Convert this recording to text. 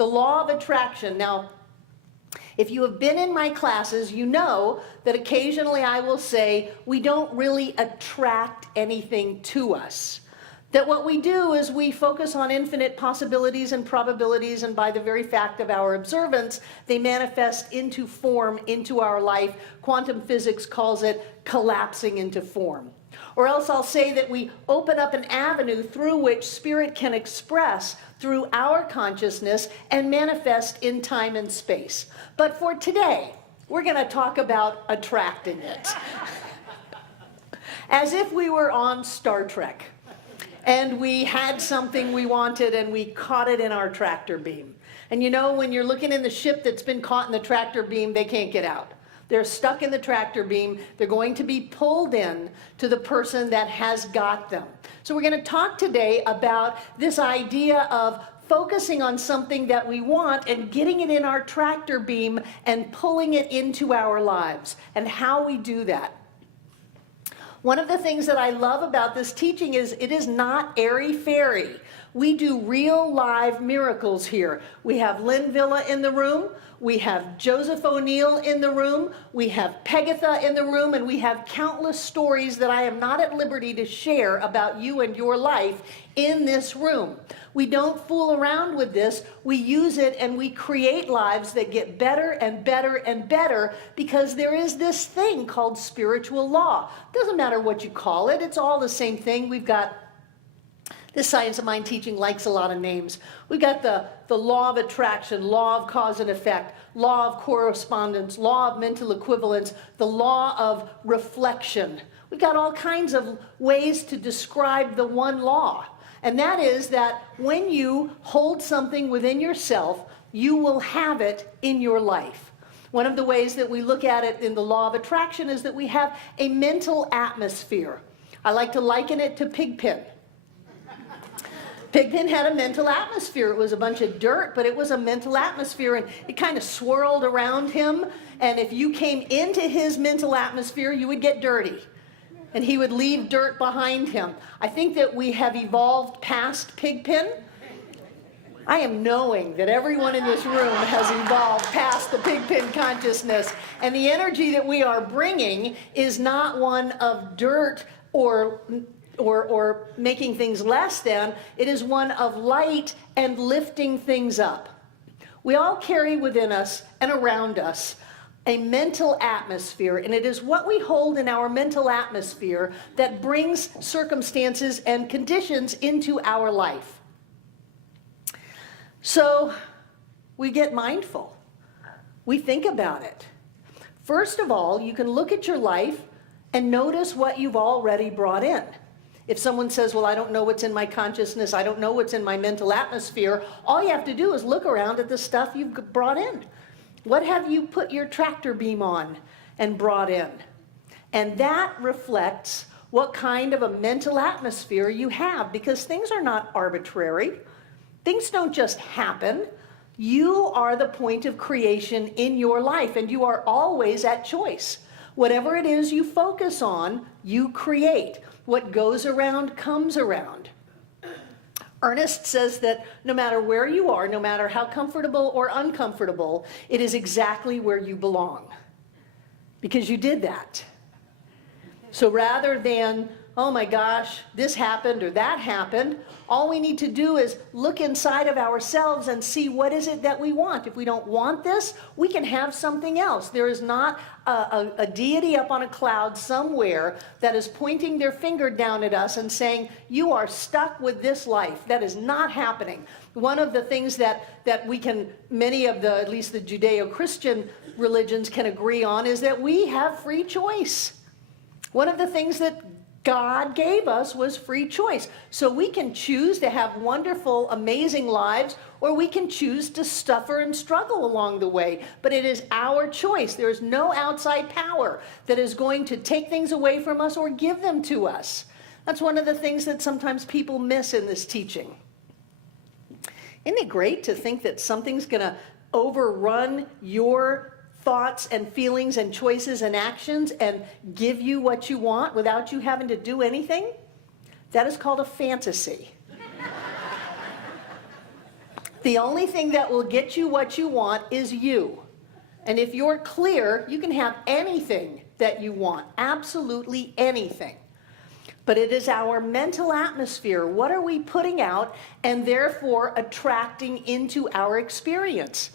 the law of attraction. Now, if you have been in my classes, you know that occasionally I will say we don't really attract anything to us. That what we do is we focus on infinite possibilities and probabilities, and by the very fact of our observance, they manifest into form, into our life. Quantum physics calls it collapsing into form. Or else I'll say that we open up an avenue through which spirit can express through our consciousness and manifest in time and space. But for today, we're going to talk about attracting it. As if we were on Star Trek and we had something we wanted and we caught it in our tractor beam. And you know, when you're looking in the ship that's been caught in the tractor beam, they can't get out. They're stuck in the tractor beam. They're going to be pulled in to the person that has got them. So we're going to talk today about this idea of focusing on something that we want and getting it in our tractor beam and pulling it into our lives, and how we do that. One of the things that I love about this teaching is it is not airy-fairy. We do real live miracles here. We have Lynn Villa in the room. We have Joseph O'Neill in the room. We have Pegatha in the room. And we have countless stories that I am not at liberty to share about you and your life in this room. We don't fool around with this. We use it and we create lives that get better and better and better, because there is this thing called spiritual law. Doesn't matter what you call it. It's all the same thing. We've got this Science of Mind teaching likes a lot of names. We've got the law of attraction, law of cause and effect, law of correspondence, law of mental equivalence, the law of reflection. We've got all kinds of ways to describe the one law. And that is that when you hold something within yourself, you will have it in your life. One of the ways that we look at it in the law of attraction is that we have a mental atmosphere. I like to liken it to Pigpen. Pigpen had a mental atmosphere. It was a bunch of dirt, but it was a mental atmosphere, and it kind of swirled around him. And if you came into his mental atmosphere, you would get dirty. And he would leave dirt behind him. I think that we have evolved past Pigpen. I am knowing that everyone in this room has evolved past the Pigpen consciousness. And the energy that we are bringing is not one of dirt or making things less than. It is one of light and lifting things up. We all carry within us and around us a mental atmosphere, and it is what we hold in our mental atmosphere that brings circumstances and conditions into our life. So we get mindful. We think about it. First of all, you can look at your life and notice what you've already brought in. If someone says, well, I don't know what's in my consciousness, I don't know what's in my mental atmosphere, all you have to do is look around at the stuff you've brought in. What have you put your tractor beam on and brought in? And that reflects what kind of a mental atmosphere you have, because things are not arbitrary. Things don't just happen. You are the point of creation in your life, and you are always at choice. Whatever it is you focus on, you create. What goes around comes around. Ernest says that no matter where you are, no matter how comfortable or uncomfortable, it is exactly where you belong, because you did that. So rather than, oh my gosh, this happened or that happened, all we need to do is look inside of ourselves and see what is it that we want. If we don't want this, we can have something else. There is not a deity up on a cloud somewhere that is pointing their finger down at us and saying, you are stuck with this life. That is not happening. One of the things that we can, many of the, at least the Judeo-Christian religions can agree on, is that we have free choice. One of the things that God gave us was free choice. So we can choose to have wonderful, amazing lives, or we can choose to suffer and struggle along the way. But it is our choice. There is no outside power that is going to take things away from us or give them to us. That's one of the things that sometimes people miss in this teaching. Isn't it great to think that something's going to overrun your thoughts and feelings and choices and actions and give you what you want without you having to do anything? That is called a fantasy. The only thing that will get you what you want is you. And if you're clear, you can have anything that you want, absolutely anything. But it is our mental atmosphere. What are we putting out and therefore attracting into our experience?